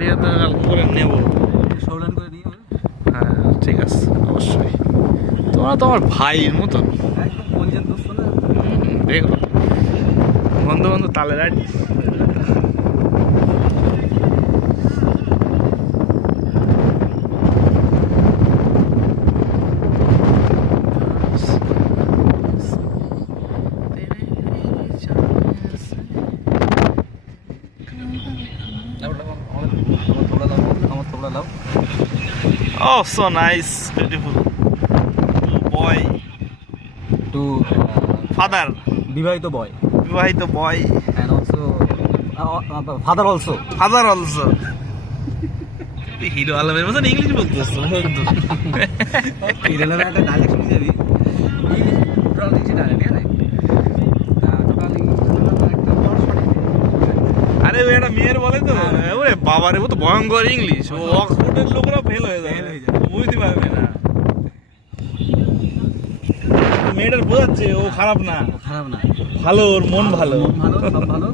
Area তো করে নেবো, সৌলান করে নিয়ে হ্যাঁ ঠিক আছে অবশ্যই। তোমরা তো আমার ভাইয়ের মতন, একদম পঞ্চায়েত দোস্ত না। দেখো বন্ধু বন্ধু তালে রাজি। আমার তোমরা দাও। Oh, so nice, beautiful. Boy, to father, বিবাহিত বয় বিবাহিত boy, and also father also. father also. Hero আলমের মতন ইংলিশ বলতেছ বন্ধু। ইরানের একটা ডাইলেক্ট শুনে যাবি, টোটাল কিছু ডাইলেক্ট হ্যাঁ আরে ওই একটা মেয়ের বলে তো, ওরে বাবারে ও তো ভয়ঙ্কর ইংলিশ, ও অক্সফোর্ডের লোকরা ফেল হয়ে যায়, বুঝতে পারবে না। মেয়েটার বোঝাচ্ছে ও খারাপ না, খারাপ না, ভালো, ওর মন ভালো। মন ভালো, সব ভালো।